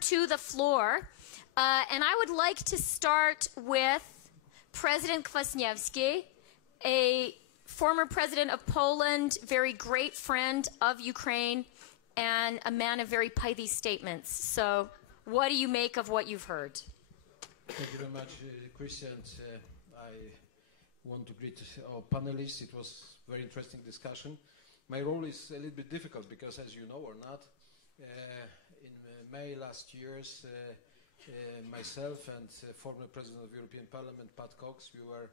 To the floor, and I would like to start with President Kwasniewski, a former president of Poland, very great friend of Ukraine, and a man of very pithy statements. So what do you make of what you've heard? Thank you very much, Christian. I want to greet our panelists. It was a very interesting discussion. My role is a little bit difficult because, as you know or not, in May last year, myself and former President of the European Parliament, Pat Cox, we were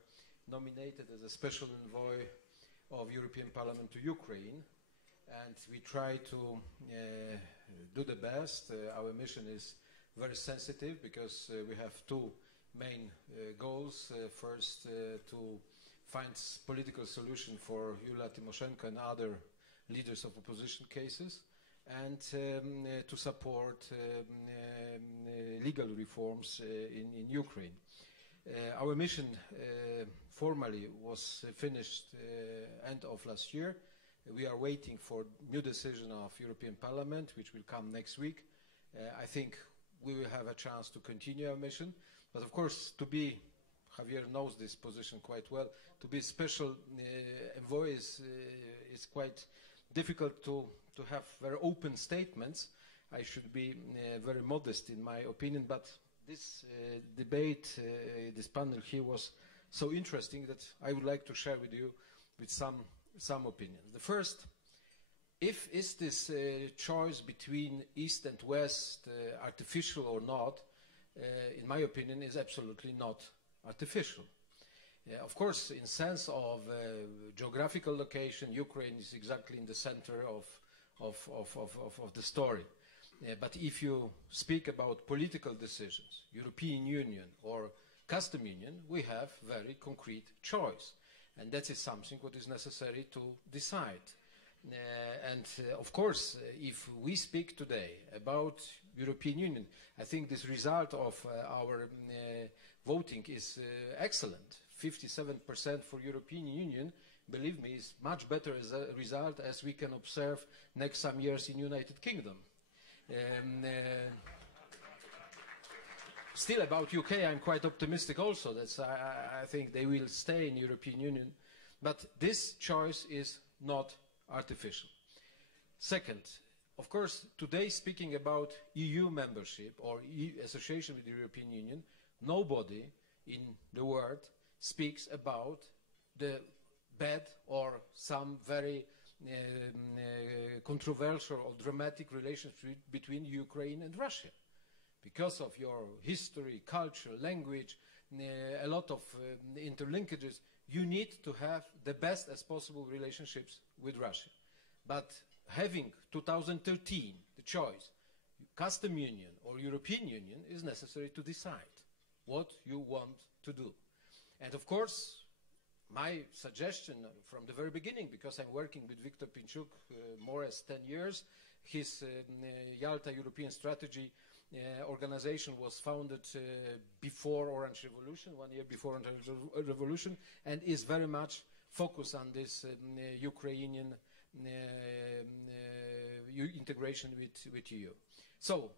nominated as a special envoy of European Parliament to Ukraine, and we try to do the best. Our mission is very sensitive because we have two main goals. First, to find political solution for Yulia Tymoshenko and other leaders of opposition cases, and to support legal reforms in Ukraine. Our mission formally was finished end of last year. We are waiting for new decision of European Parliament, which will come next week. I think we will have a chance to continue our mission, but of course, to be, Javier knows this position quite well, to be special envoy is quite difficult to have very open statements. I should be very modest in my opinion, but this debate, this panel here was so interesting that I would like to share with you with some opinions. The first, is this choice between East and West artificial or not, in my opinion, is absolutely not artificial. Of course, in sense of geographical location, Ukraine is exactly in the center of the story. But if you speak about political decisions, European Union or custom union, we have very concrete choice. And that is something what is necessary to decide. Of course, if we speak today about European Union, I think this result of our voting is excellent. 57% for European Union, believe me, is much better as a result as we can observe next some years in United Kingdom. Still about UK, I'm quite optimistic also. That's, I think they will stay in European Union. But this choice is not artificial. Second, of course, today speaking about EU membership or EU association with the European Union, nobody in the world speaks about the bad or some very controversial or dramatic relationship between Ukraine and Russia. Because of your history, culture, language, a lot of interlinkages, you need to have the best as possible relationships with Russia. But having 2013 the choice, custom union or European Union, is necessary to decide what you want to do. And of course, my suggestion from the very beginning, because I'm working with Viktor Pinchuk more or less 10 years, his Yalta European Strategy organization was founded before Orange Revolution, 1 year before Orange Revolution, and is very much focused on this Ukrainian integration with EU. So,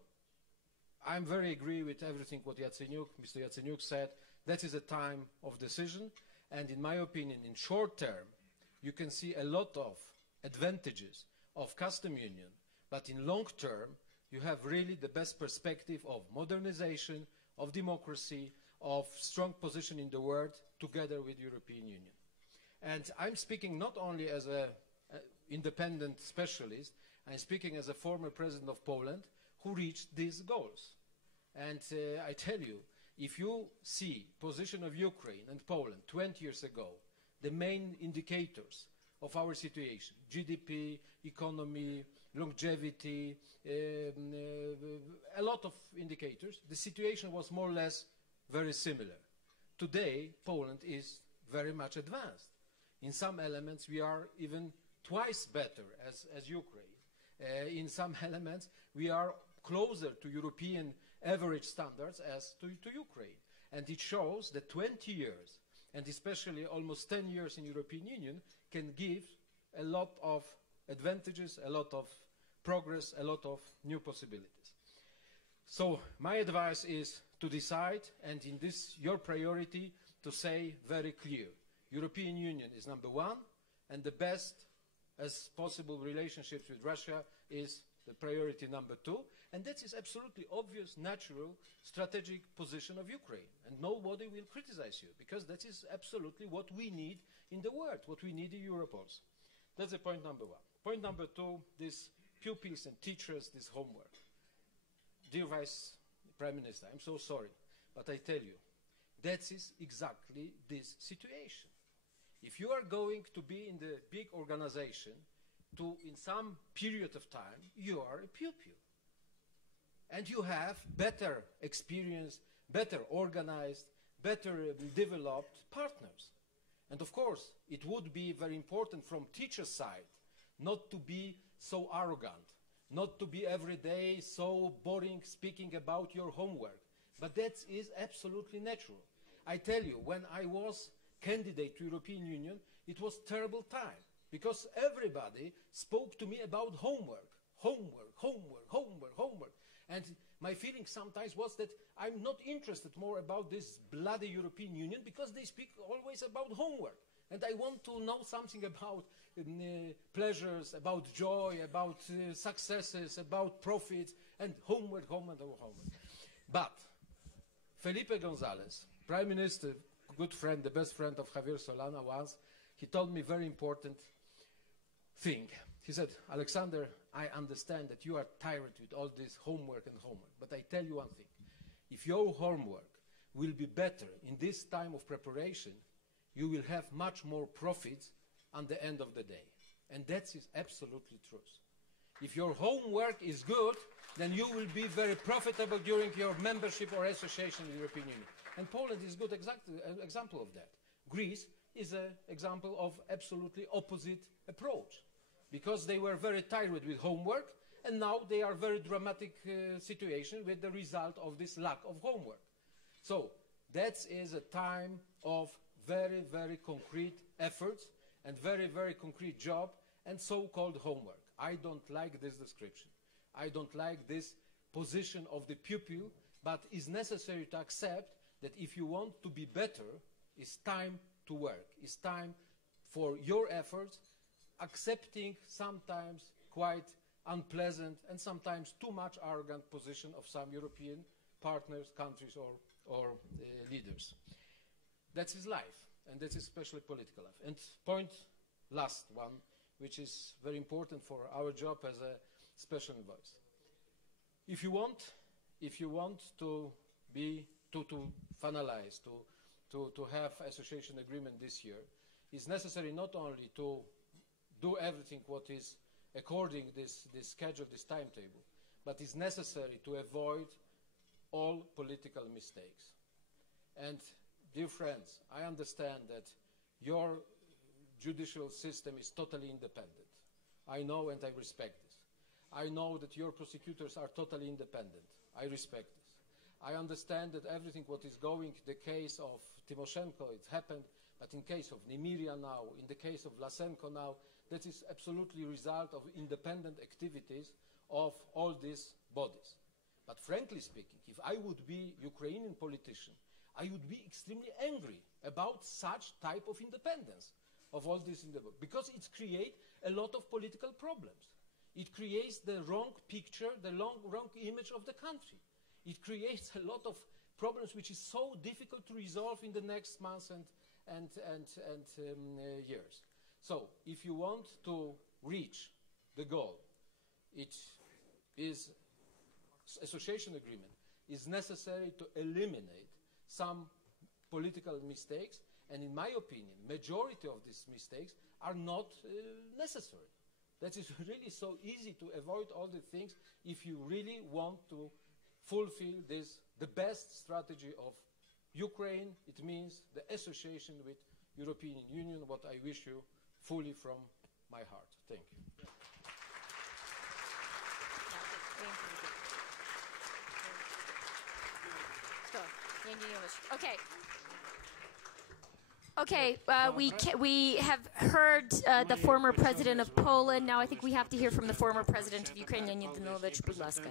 I'm very agree with everything what Mr. Yatsenyuk said. That is a time of decision, and in my opinion, in short term, you can see a lot of advantages of custom union, but in long term, you have really the best perspective of modernization, of democracy, of strong position in the world together with European Union. And I'm speaking not only as an independent specialist, I'm speaking as a former president of Poland who reached these goals. And I tell you, if you see position of Ukraine and Poland 20 years ago, the main indicators of our situation, GDP, economy, longevity, a lot of indicators, the situation was more or less very similar. Today, Poland is very much advanced. In some elements, we are even twice better as Ukraine. In some elements, we are closer to European average standards as to Ukraine. And it shows that 20 years, and especially almost 10 years in European Union, can give a lot of advantages, a lot of progress, a lot of new possibilities. So my advice is to decide, and in this your priority, to say very clear, European Union is number one, and the best as possible relationships with Russia is the priority number two, and that is absolutely obvious, natural, strategic position of Ukraine, and nobody will criticize you, because that is absolutely what we need in the world, what we need in Europe also. That's the point number one. Point number two, this pupils and teachers, this homework. Dear Vice Prime Minister, I'm so sorry, but I tell you, that is exactly this situation. If you are going to be in the big organization, in some period of time, you are a pupil. And you have better experienced, better organized, better developed partners. And of course, it would be very important from teacher's side not to be so arrogant, not to be every day so boring speaking about your homework. But that is absolutely natural. I tell you, when I was candidate to European Union, it was terrible time, because everybody spoke to me about homework, homework, homework, homework, homework. And my feeling sometimes was that I'm not interested more about this bloody European Union, because they speak always about homework. And I want to know something about pleasures, about joy, about successes, about profits, and homework, homework, homework. But Felipe González, Prime Minister, good friend, the best friend of Javier Solana once, he told me a very important thing. He said, Alexander, I understand that you are tired with all this homework and homework, but I tell you one thing. If your homework will be better in this time of preparation, you will have much more profits at the end of the day. And that is absolutely true. If your homework is good, then you will be very profitable during your membership or association with the European Union. And Poland is a good example of that. Greece is an example of absolutely opposite approach, because they were very tired with homework, and now they are very dramatic situation with the result of this lack of homework. So that is a time of very, very concrete efforts and very, very concrete job and so-called homework. I don't like this description. I don't like this position of the pupil, but it's necessary to accept that if you want to be better, it's time to work. It's time for your efforts, accepting sometimes quite unpleasant and sometimes too much arrogant position of some European partners, countries, or leaders. That is life, and that is especially political life. And point last one, which is very important for our job as a special voice. If you want to finalize, to have association agreement this year, it's necessary not only to do everything what is according this schedule, this timetable, but it's necessary to avoid all political mistakes. And dear friends, I understand that your judicial system is totally independent. I know and I respect this. I know that your prosecutors are totally independent. I respect this. I understand that everything what is going, the case of Tymoshenko, it happened, but in case of Nemiria now, in the case of Vlasenko now, that is absolutely a result of independent activities of all these bodies. But frankly speaking, if I would be Ukrainian politician, I would be extremely angry about such type of independence of all this, because it creates a lot of political problems. It creates the wrong picture, the wrong image of the country. It creates a lot of problems which is so difficult to resolve in the next months and years. So if you want to reach the goal, it is association agreement is necessary to eliminate some political mistakes, and in my opinion, majority of these mistakes are not necessary. That is really so easy to avoid all the things if you really want to fulfill this, the best strategy of Ukraine. It means the association with European Union, what I wish you fully from my heart. Thank you. Okay. Okay, we have heard the former president of Poland. Now I think we have to hear from the former president of Ukraine, Leonid Danilovich. Будь ласка.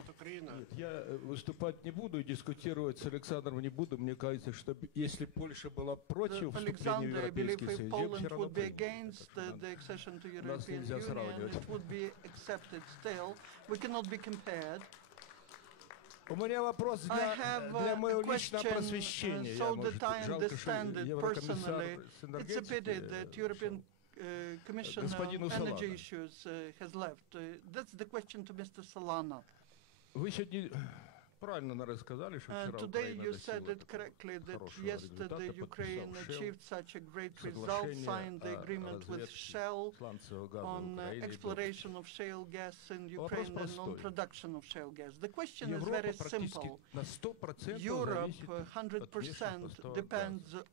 Я выступать не буду и дискутировать с Александром не буду. Мне кажется, что если Польша была против вступления в Европейский Союз, я бы все равно нас нельзя сравнивать. У меня вопрос для моего личного просвещения. Жалко, что еврокомиссар с энергетики господину Солана. Вы сегодня правильно, наверное, сказали, что вчера Украина достигла хорошего результата, подписав сланцевого газа в Украине. Европа практически на 100% зависит от внешних поставок газа.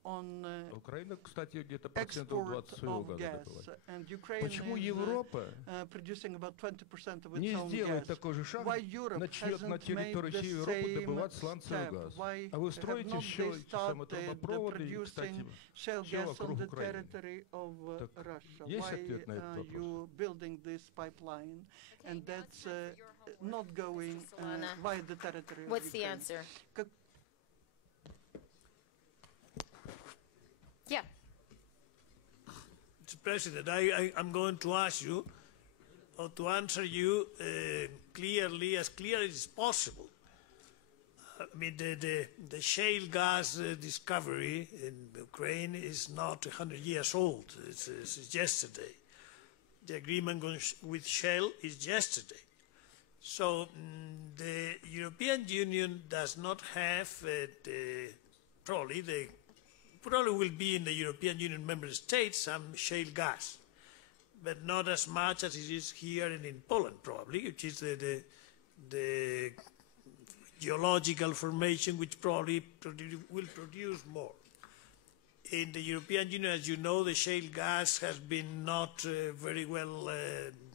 Украина, кстати, где-то процентов 20 своего газа добывает. Почему Европа не сделает такой же шаг, начнет на территории Европу добывать сланцевый газ? А вы строите еще эти самые трубопроводы, и, кстати, все вокруг Украины. Так, есть ответ на этот вопрос? What's the answer? Yeah. Mr. President, I'm going to ask you, or to answer you clearly, as clear as possible. I mean, the shale gas discovery in Ukraine is not 100 years old. It's yesterday. The agreement with Shell is yesterday. So the European Union does not have probably will be in the European Union member states some shale gas, but not as much as it is here and in Poland, probably, which is the geological formation which probably will produce more. In the European Union, as you know, the shale gas has been not very well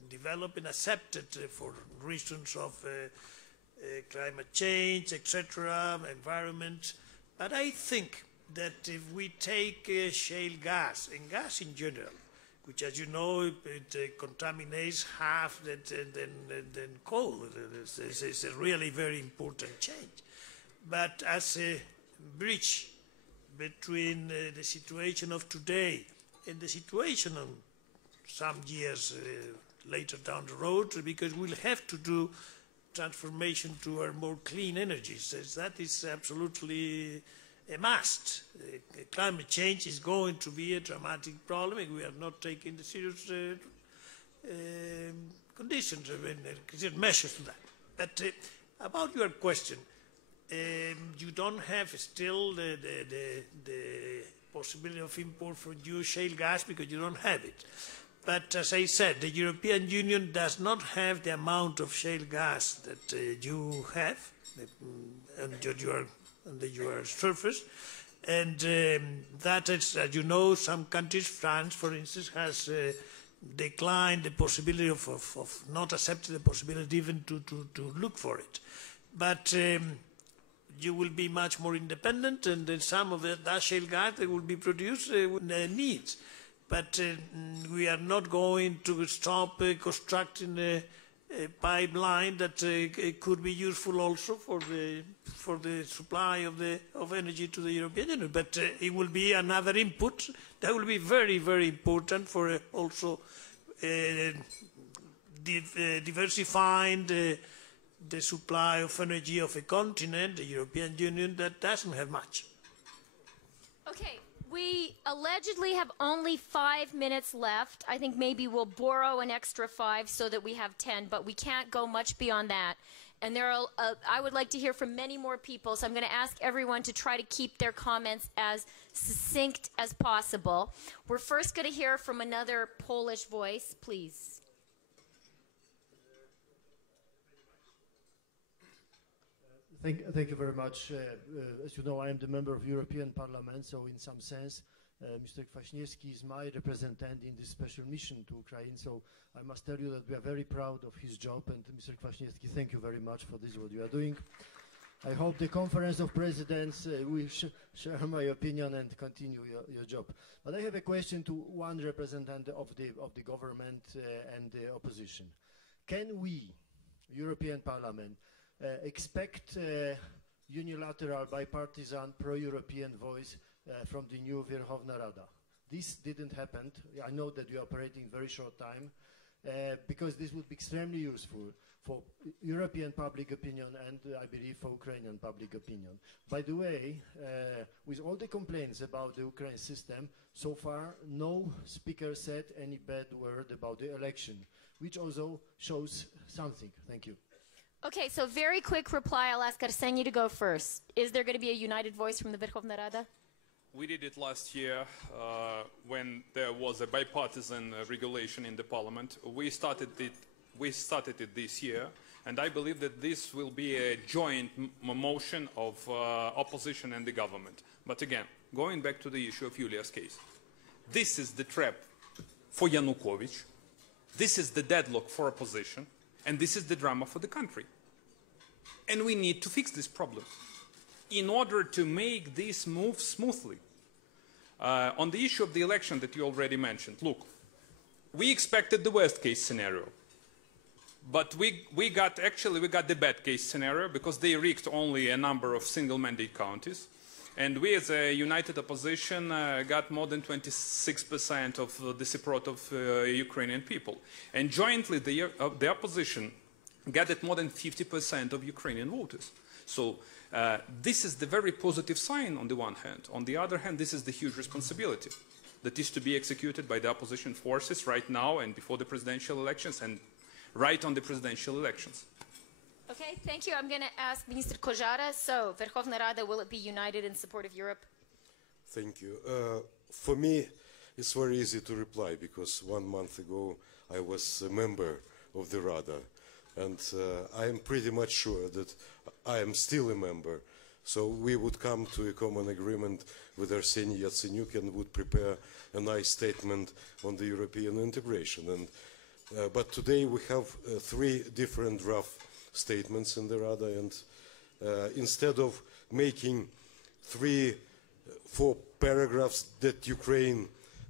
developed and accepted for reasons of climate change, etc., environment. But I think that if we take shale gas, and gas in general, which, as you know, it contaminates half than coal. It's a really very important change. But as a bridge between the situation of today and the situation of some years later down the road, because we'll have to do transformation to our more clean energies. That is absolutely a must. Climate change is going to be a dramatic problem, and we are not taking the serious conditions and measures to that. But about your question, you don't have still the possibility of import from new shale gas because you don't have it. But as I said, the European Union does not have the amount of shale gas that you have under your surface, and that is, as you know, some countries, France, for instance, has declined the possibility of not accepting the possibility even to look for it. But you will be much more independent, and then some of that shale gas that will be produced needs. But we are not going to stop constructing a pipeline that could be useful also for the supply of energy to the European Union. But it will be another input that will be very, very important for also diversifying the supply of energy of a continent, the European Union, that doesn't have much. Okay. We allegedly have only 5 minutes left. I think maybe we'll borrow an extra 5 so that we have 10, but we can't go much beyond that. And there are, I would like to hear from many more people, so I'm going to ask everyone to try to keep their comments as succinct as possible. We're first going to hear from another Polish voice, please. Thank you very much. As you know, I am the member of European Parliament, so in some sense, Mr. Kwaśniewski is my representative in this special mission to Ukraine. So I must tell you that we are very proud of his job, and Mr. Kwaśniewski, thank you very much for this, what you are doing. I hope the Conference of Presidents will share my opinion and continue your job. But I have a question to one representative of the government and the opposition. Can we, European Parliament, expect unilateral, bipartisan, pro-European voice from the new Verkhovna Rada? This didn't happen. I know that we are operating very short time, because this would be extremely useful for European public opinion and I believe for Ukrainian public opinion. By the way, with all the complaints about the Ukraine system, so far no speaker said any bad word about the election, which also shows something. Thank you. Okay, so very quick reply. I'll ask Arsenii to go first. Is there going to be a united voice from the Verkhovna Rada? We did it last year when there was a bipartisan regulation in the parliament. We started it this year, and I believe that this will be a joint motion of opposition and the government. But again, going back to the issue of Yulia's case, this is the trap for Yanukovych, this is the deadlock for opposition, and this is the drama for the country. And we need to fix this problem in order to make this move smoothly. On the issue of the election that you already mentioned, look, we expected the worst case scenario. But we got the bad case scenario because they rigged only a number of single mandate counties. And we as a united opposition got more than 26% of the support of Ukrainian people. And jointly the opposition gathered more than 50% of Ukrainian voters. So this is the very positive sign on the one hand. On the other hand, this is the huge responsibility that is to be executed by the opposition forces right now and before the presidential elections and right on the presidential elections. Okay, thank you. I'm going to ask Minister Kozhara. So, Verkhovna Rada, will it be united in support of Europe? Thank you. For me, it's very easy to reply because 1 month ago I was a member of the Rada. And I am pretty much sure that I am still a member. So we would come to a common agreement with Arseniy Yatsenyuk and would prepare a nice statement on the European integration. And but today we have 3 different draft statements in the Rada, and instead of making 3-4 paragraphs that Ukraine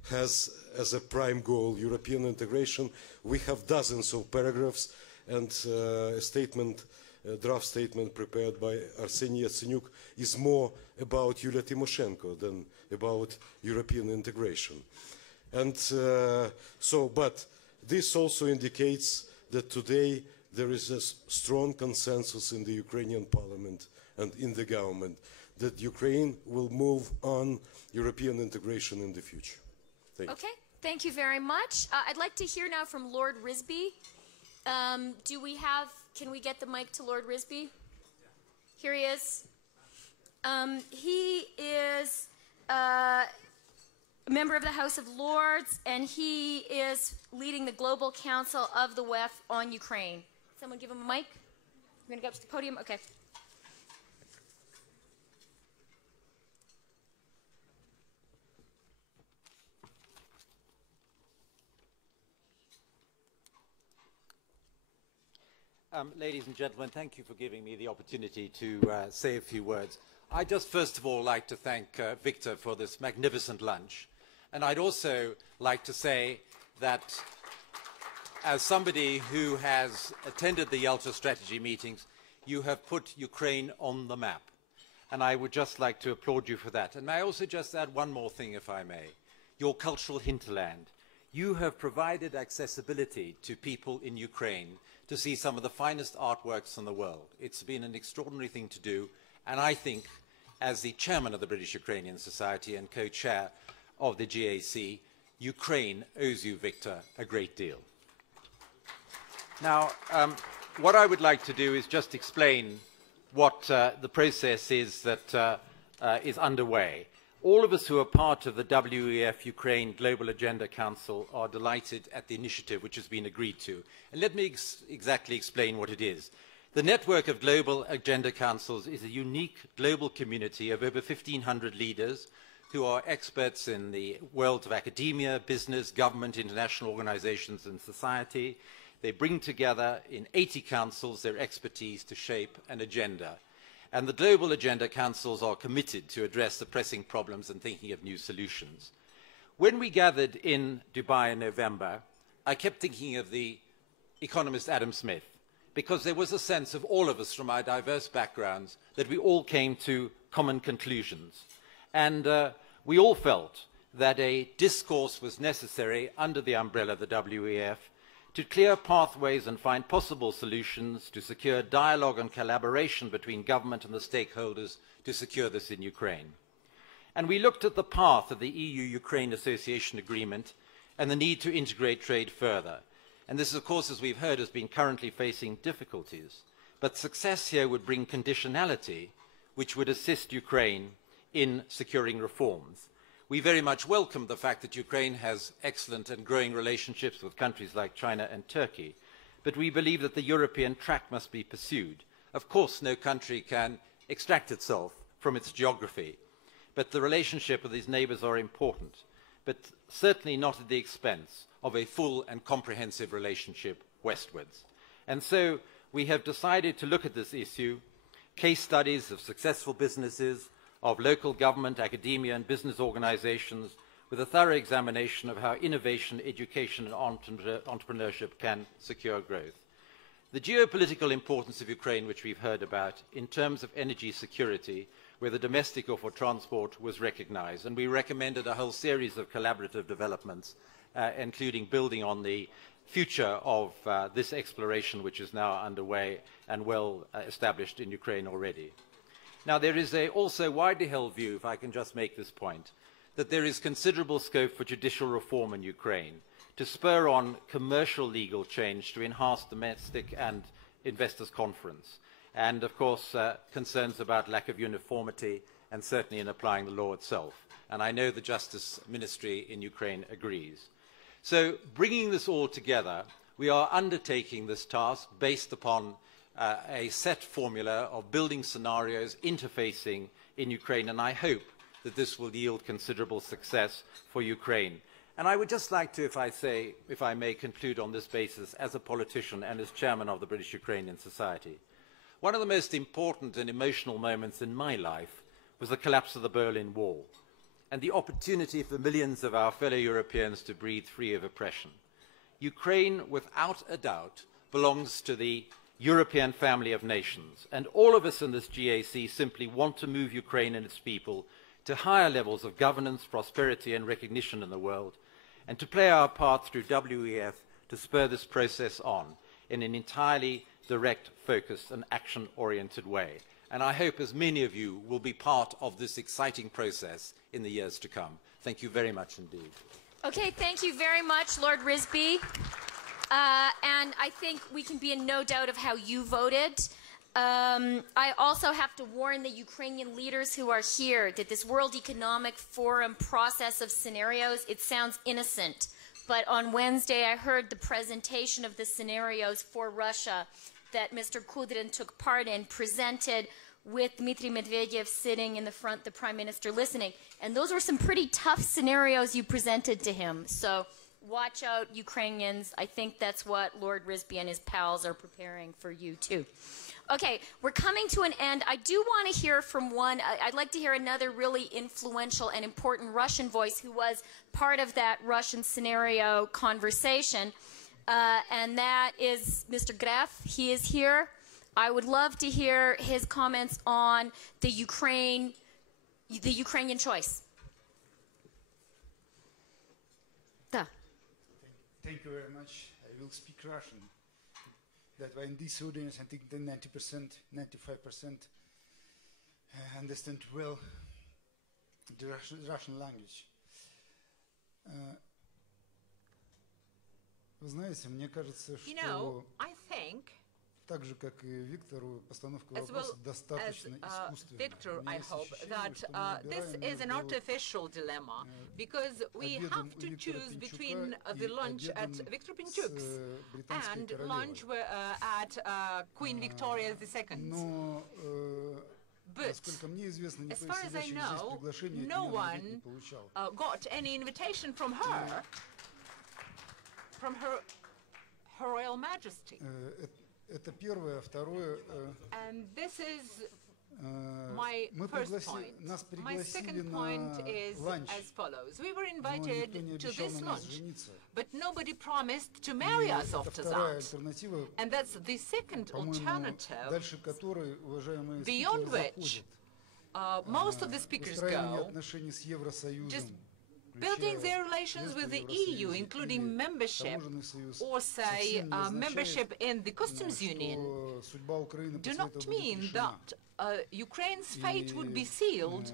has as a prime goal, European integration, we have dozens of paragraphs and a draft statement prepared by Arseniy Yatsenyuk is more about Yulia Tymoshenko than about European integration. And but this also indicates that today there is a strong consensus in the Ukrainian parliament and in the government that Ukraine will move on European integration in the future. Thank you. Okay, thank you very much. I'd like to hear now from Lord Risby. Can we get the mic to Lord Risby? Here he is. He is a member of the House of Lords, and he is leading the Global Council of the WEF on Ukraine. Someone give him a mic. You're going to go up to the podium? Okay. Ladies and gentlemen, thank you for giving me the opportunity to say a few words. I'd just first of all like to thank Victor for this magnificent lunch. And I'd also like to say that as somebody who has attended the Yalta strategy meetings, you have put Ukraine on the map. And I would just like to applaud you for that. And may I also just add one more thing, if I may. Your cultural hinterland. You have provided accessibility to people in Ukraine to see some of the finest artworks in the world. It's been an extraordinary thing to do, and I think, as the chairman of the British Ukrainian Society and co-chair of the GAC, Ukraine owes you, Victor, a great deal. Now, what I would like to do is just explain what the process is that is underway. All of us who are part of the WEF Ukraine Global Agenda Council are delighted at the initiative which has been agreed to. And let me exactly explain what it is. The network of Global Agenda Councils is a unique global community of over 1,500 leaders who are experts in the world of academia, business, government, international organizations and society. They bring together in 80 councils their expertise to shape an agenda. And the Global Agenda Councils are committed to address the pressing problems and thinking of new solutions. When we gathered in Dubai in November, I kept thinking of the economist Adam Smith, because there was a sense of all of us from our diverse backgrounds that we all came to common conclusions. And we all felt that a discourse was necessary under the umbrella of the WEF to clear pathways and find possible solutions, to secure dialogue and collaboration between government and the stakeholders to secure this in Ukraine. And we looked at the path of the EU-Ukraine Association Agreement and the need to integrate trade further. And this, of course, as we've heard, has been currently facing difficulties. But success here would bring conditionality, which would assist Ukraine in securing reforms. We very much welcome the fact that Ukraine has excellent and growing relationships with countries like China and Turkey, but we believe that the European track must be pursued. Of course, no country can extract itself from its geography, but the relationship with these neighbours are important, but certainly not at the expense of a full and comprehensive relationship westwards. And so we have decided to look at this issue, case studies of successful businesses, of local government, academia and business organizations, with a thorough examination of how innovation, education and entrepreneurship can secure growth. The geopolitical importance of Ukraine, which we've heard about, in terms of energy security, whether domestic or for transport, was recognized. And we recommended a whole series of collaborative developments, including building on the future of this exploration, which is now underway and well established in Ukraine already. Now, there is also a widely held view, if I can just make this point, that there is considerable scope for judicial reform in Ukraine to spur on commercial legal change to enhance domestic and investors' confidence, and, of course, concerns about lack of uniformity and certainly in applying the law itself. And I know the Justice Ministry in Ukraine agrees. So, bringing this all together, we are undertaking this task based upon a set formula of building scenarios, interfacing in Ukraine, and I hope that this will yield considerable success for Ukraine. And I would just like to, if I may conclude on this basis, as a politician and as chairman of the British Ukrainian Society. One of the most important and emotional moments in my life was the collapse of the Berlin Wall and the opportunity for millions of our fellow Europeans to breathe free of oppression. Ukraine, without a doubt, belongs to the European family of nations, and all of us in this GAC simply want to move Ukraine and its people to higher levels of governance, prosperity and recognition in the world, and to play our part through WEF to spur this process on in an entirely direct, focused and action-oriented way. And I hope as many of you will be part of this exciting process in the years to come. Thank you very much indeed. Okay, thank you very much, Lord Risby. And I think we can be in no doubt of how you voted. I also have to warn the Ukrainian leaders who are here that this World Economic Forum process of scenarios, it sounds innocent. But on Wednesday, I heard the presentation of the scenarios for Russia that Mr. Kudrin took part in, presented with Dmitry Medvedev sitting in the front, the Prime Minister listening. And those were some pretty tough scenarios you presented to him. So watch out, Ukrainians. I think that's what Lord Risby and his pals are preparing for you, too. Okay, we're coming to an end. I do want to hear from one. I'd like to hear another really influential and important Russian voice who was part of that Russian scenario conversation, and that is Mr. Gref. He is here. I would love to hear his comments on the Ukrainian choice. Da. Thank you very much. I will speak Russian. That way in this audience, I think the 90%, 95% understand well the Russian language. Вы знаете, мне кажется, что так же, как и Виктору, постановка вопроса достаточно искусственная. Victor, I hope that this is an artificial dilemma because we have to choose between the lunch at Victor Pinchuk's and lunch at Queen Victoria II. But as far as I know, no one got any invitation from her Royal Majesty. Это первое, второе. And this is my first point. My second point is as follows. We were invited to this lunch, but nobody promised to marry us after that. And that's the second alternative, beyond which most of the speakers go, just building their relations with the EU, including membership, or say membership in the customs union, do not mean that Ukraine's fate would be sealed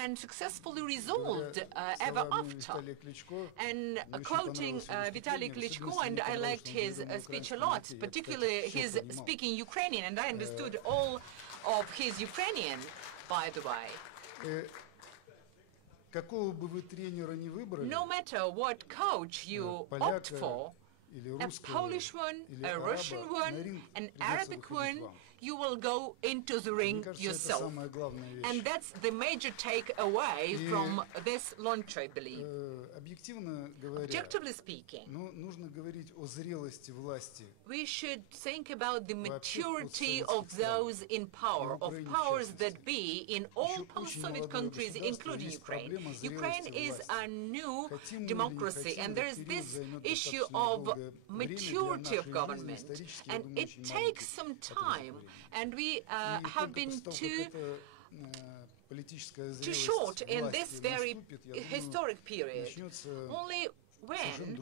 and successfully resolved ever after. And quoting Vitaly Klitschko, and I liked his speech a lot, particularly his speaking Ukrainian, and I understood all of his Ukrainian, by the way. No matter what coach you opt for, a Polish one, a Russian one, an Arabic one, you will go into the ring yourself. And that's the major takeaway from this launch, I believe. Objectively speaking, we should think about the maturity of those in power, of powers that be in all post-Soviet countries, including Ukraine. Ukraine is a new democracy, and there is this issue of maturity of government, and it takes some time. And we have been too short in this very historic period. Only when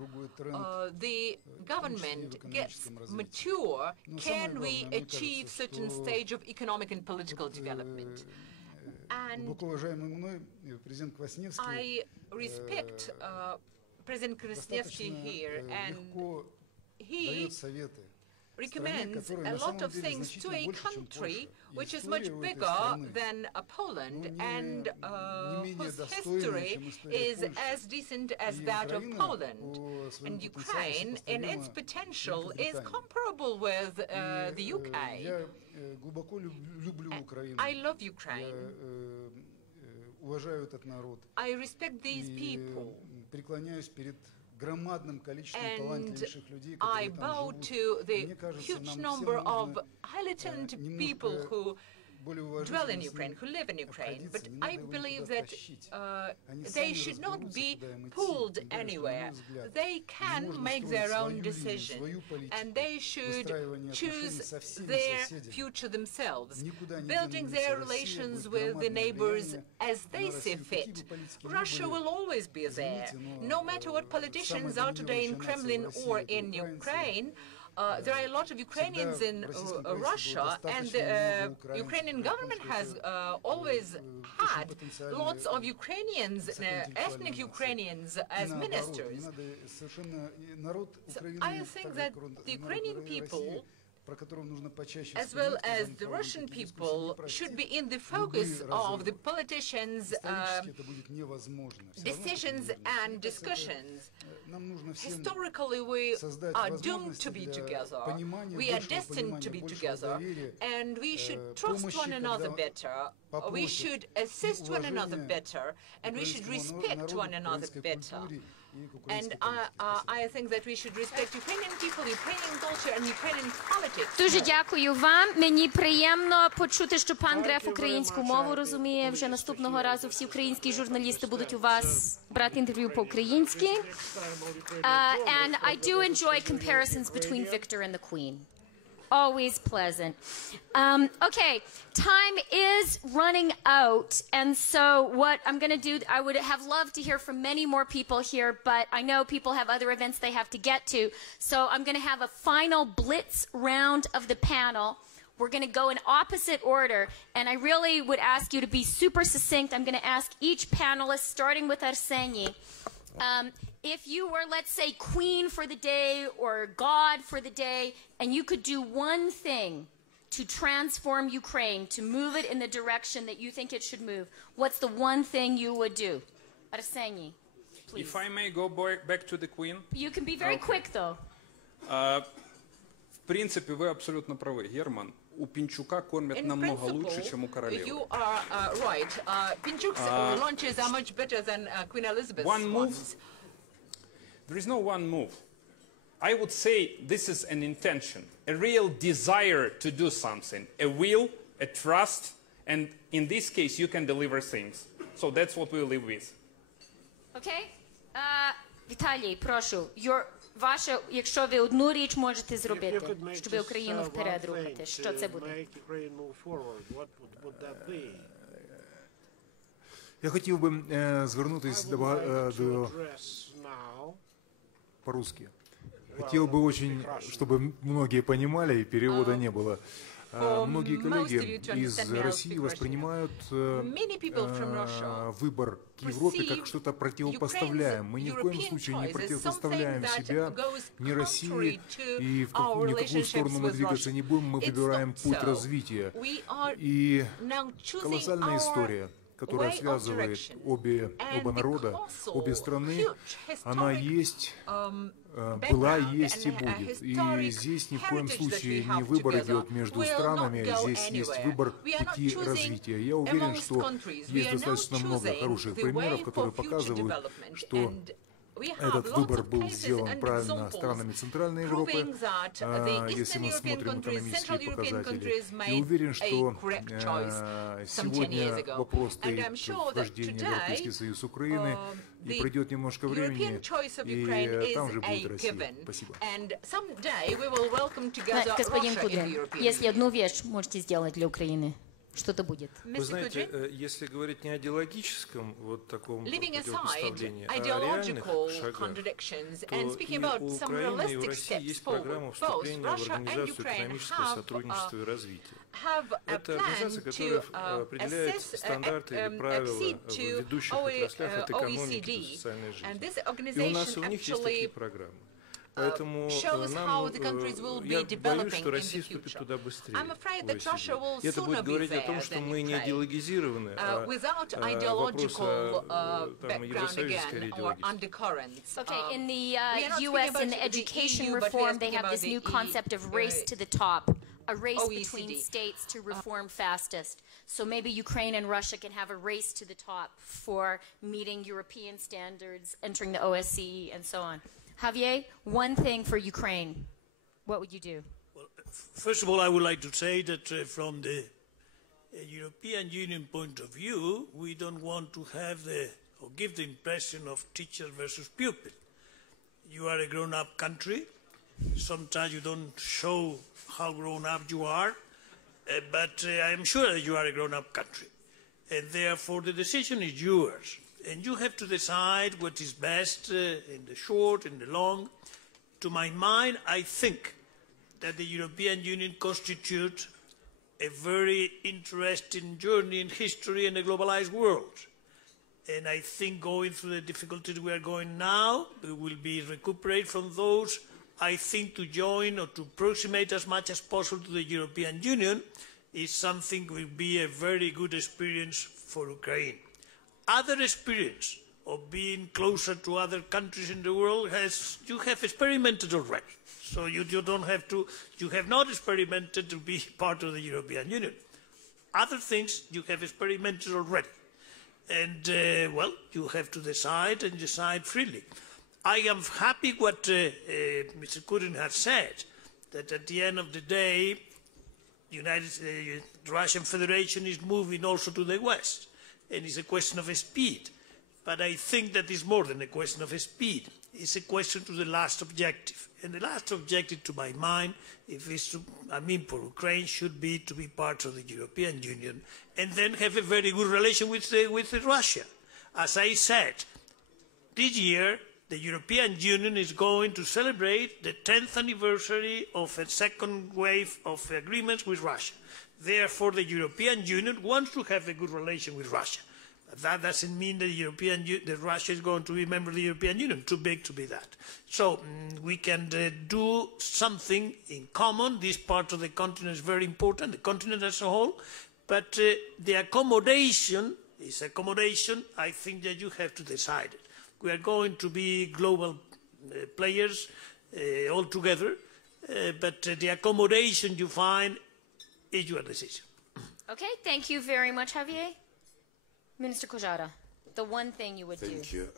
the government gets mature can we achieve certain stage of economic and political development. And I respect President Kwasniewski here, and he recommends a lot of things to a country which is much bigger than Poland and whose history is as decent as that of Poland. And Ukraine, in its potential, is comparable with the UK. I love Ukraine. I respect these people. And I bow to the huge number of highly talented people who dwell in Ukraine, who live in Ukraine, but I believe that they should not be pulled anywhere. They can make their own decision, and they should choose their future themselves, building their relations with the neighbors as they see fit. Russia will always be there. No matter what politicians are today in Kremlin or in Ukraine, there are a lot of Ukrainians in Russia, and the Ukrainian government has always had lots of Ukrainians, ethnic Ukrainians, as ministers. So I think that the Ukrainian people, as well as the Russian people, should be in the focus of the politicians' decisions and discussions. Historically, we are doomed to be together. We are destined to be together, and we should trust one another better. We should assist one another better, and we should respect one another better. And I think that we should respect Ukrainian people, Ukrainian culture and Ukrainian politics. Дуже дякую вам. Мені приємно почути, що пан Греф українську мову розуміє. Вже наступного разу всі українські журналісти будуть у вас брати інтерв'ю по-українськи. And I do enjoy comparisons between Victor and the Queen. Always pleasant. Okay, time is running out, and so what I'm going to do, I would have loved to hear from many more people here, but I know people have other events they have to get to, so I'm going to have a final blitz round of the panel. We're going to go in opposite order, and I really would ask you to be super succinct. I'm going to ask each panelist, starting with Arseniy, if you were, let's say, queen for the day or god for the day, and you could do one thing to transform Ukraine, to move it in the direction that you think it should move, what's the one thing you would do? Arseniy, please. If I may go back to the queen. You can be very quick, though. В принципе, вы абсолютно правы, Герман. У Пинчука кормят намного лучше, чем у королевы. You are right. Pinchuk's lunches are much better than Queen Elizabeth's one move. There is no one move. I would say this is an intention, a real desire to do something, a will, a trust, And in this case, you can deliver things. So that's what we live with. Okay? Віталій, прошу, якщо ви одну річ можете зробити, щоб Україну вперед рухати, що це буде? Я хотів би звернутися до по-русски. Хотел бы очень, чтобы многие понимали, и перевода не было. Многие коллеги из России воспринимают выбор к Европе как что-то противопоставляем. Мы ни в коем случае не противопоставляем себя ни России, и в какую сторону мы двигаться не будем, мы выбираем путь развития. И колоссальная история, которая связывает оба народа, обе страны, она есть, была, есть и будет. И здесь ни в коем случае не выбор идет между странами, здесь есть выбор пути развития. Я уверен, что есть достаточно много хороших примеров, которые показывают, что этот выбор был сделан правильно странами Центральной Европы, если мы смотрим экономические показатели. И уверен, что сегодня вопрос стоит вхождения в Европейский Союз Украины, и пройдет немножко времени, и там же будет Россия. Спасибо. Господин Кудрин, если одну вещь можете сделать для Украины, что-то будет. Вы знаете, если говорить не о идеологическом вот таком противопоставлении, а о реальных шагах, то и у Украины, и у России есть программа вступления в Организацию экономического сотрудничества и развития. Это организация, которая определяет стандарты и правила в ведущих отраслях от экономики до социальной жизни. И у нас и у них есть такие программы. Поэтому я боюсь, что Россия вступит туда быстрее. И это будет говорить о том, что мы не идеологизированы, а вопрос евросоюзской идеологии. Okay, in the U.S. in the education reform, they have this new concept of race to the top, a race between states to reform fastest. So maybe Ukraine and Russia can have a race to the top for meeting European standards, entering the OSCE, and so on. Javier, one thing for Ukraine, what would you do? Well, first of all, I would like to say that from the European Union point of view, we don't want to have or give the impression of teacher versus pupil. You are a grown-up country. Sometimes you don't show how grown-up you are, but I am sure that you are a grown-up country. And therefore, the decision is yours. And you have to decide what is best in the short, in the long. To my mind, I think that the European Union constitutes a very interesting journey in history in a globalized world. And I think going through the difficulties we are going now, we will be recuperate from those. I think to join or to approximate as much as possible to the European Union is something will be a very good experience for Ukraine. Other experience of being closer to other countries in the world you have experimented already. So you don't have to, you have not experimented to be part of the European Union. Other things you have experimented already. And, well, you have to decide and decide freely. I am happy what Mr. Kudrin has said, that at the end of the day, the Russian Federation is moving also to the West. And it's a question of speed. But I think that is more than a question of speed. It's a question to the last objective. And the last objective, to my mind, for Ukraine, should be to be part of the European Union and then have a very good relation with Russia. As I said, this year, the European Union is going to celebrate the 10th anniversary of a second wave of agreements with Russia. Therefore, the European Union wants to have a good relation with Russia. But that doesn't mean that Russia is going to be a member of the European Union. Too big to be that. So we can do something in common. This part of the continent is very important, the continent as a whole. But the accommodation is accommodation. I think that you have to decide it. We are going to be global players all together. But the accommodation you find is your decision. Okay, thank you very much, Javier. Minister Kojara, the one thing you would do. Thank you.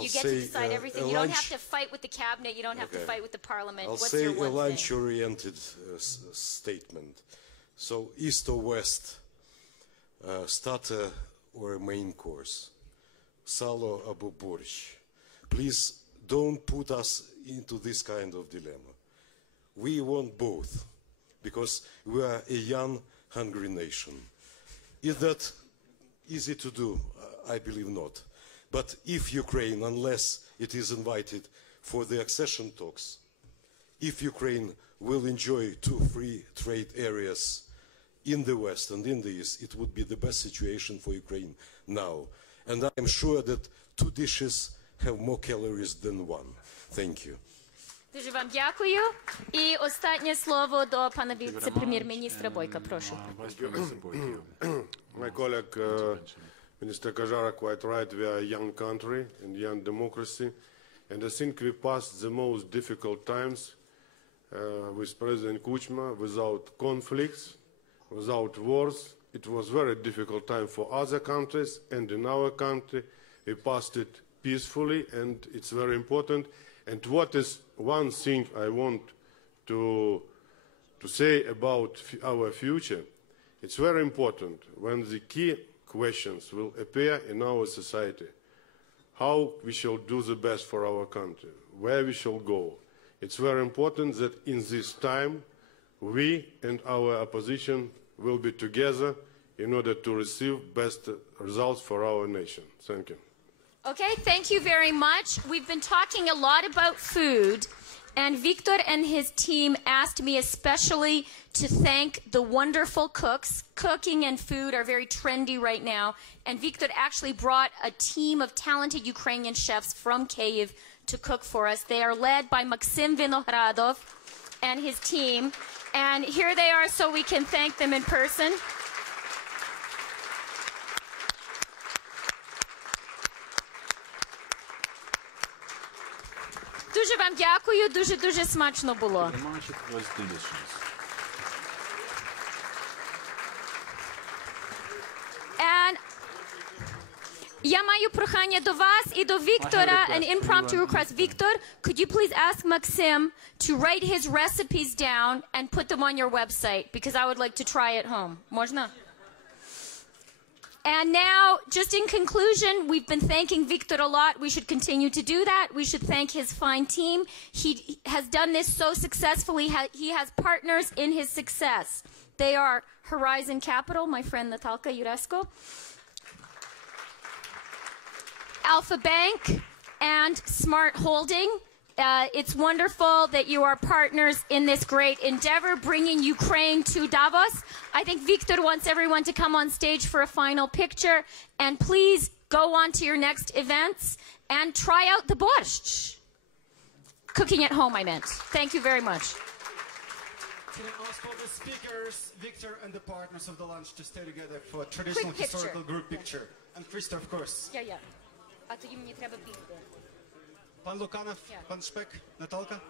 You get to decide everything. You don't have to fight with the cabinet. You don't have to fight with the parliament. What's your one thing? I'll say a lunch-oriented statement. So, east or west, starter or a main course, salo або борщ. Please don't put us into this kind of dilemma. We want both, because we are a young, hungry nation. Is that easy to do? I believe not. But if Ukraine, unless it is invited for the accession talks, if Ukraine will enjoy 2 free trade areas in the West and in the East, it would be the best situation for Ukraine now. And I am sure that 2 dishes have more calories than 1. Thank you. Дуже вам дякую. І останнє слово до пана віце-прем'єр-міністра Бойка. Прошу. My colleague, Minister Kajara, quite right. We are a young country and young democracy. And I think we passed the most difficult times with President Kuchma without conflicts, without wars. It was a very difficult time for other countries, and in our country we passed it peacefully, and it's very important. And what is one thing I want to say about our future, it's very important when the key questions will appear in our society, how we shall do the best for our country, where we shall go. It's very important that in this time we and our opposition will be together in order to receive best results for our nation. Thank you. Okay, thank you very much. We've been talking a lot about food, and Victor and his team asked me especially to thank the wonderful cooks. Cooking and food are very trendy right now, and Victor actually brought a team of talented Ukrainian chefs from Kyiv to cook for us. They are led by Maxim Vinogradov and his team, and here they are so we can thank them in person. Дуже вам дякую, дуже смачно було. And я маю прохання до вас і до Віктора, an impromptu request. Victor, could you please ask Maxim to write his recipes down and put them on your website, because I would like to try at home. Можна? And now, just in conclusion, we've been thanking Victor a lot. We should continue to do that. We should thank his fine team. He has done this so successfully. He has partners in his success. They are Horizon Capital, my friend Natalka Yuresko, Alpha Bank, and Smart Holding. It's wonderful that you are partners in this great endeavor, bringing Ukraine to Davos. I think Victor wants everyone to come on stage for a final picture. And please go on to your next events and try out the borscht. Cooking at home, I meant. Thank you very much. Can I ask all the speakers, Victor and the partners of the lunch, to stay together for a traditional historical group picture? And Krista, of course. Yeah. А тоді мені треба бігти. Пан Луканов, пан Шпек, Наталка.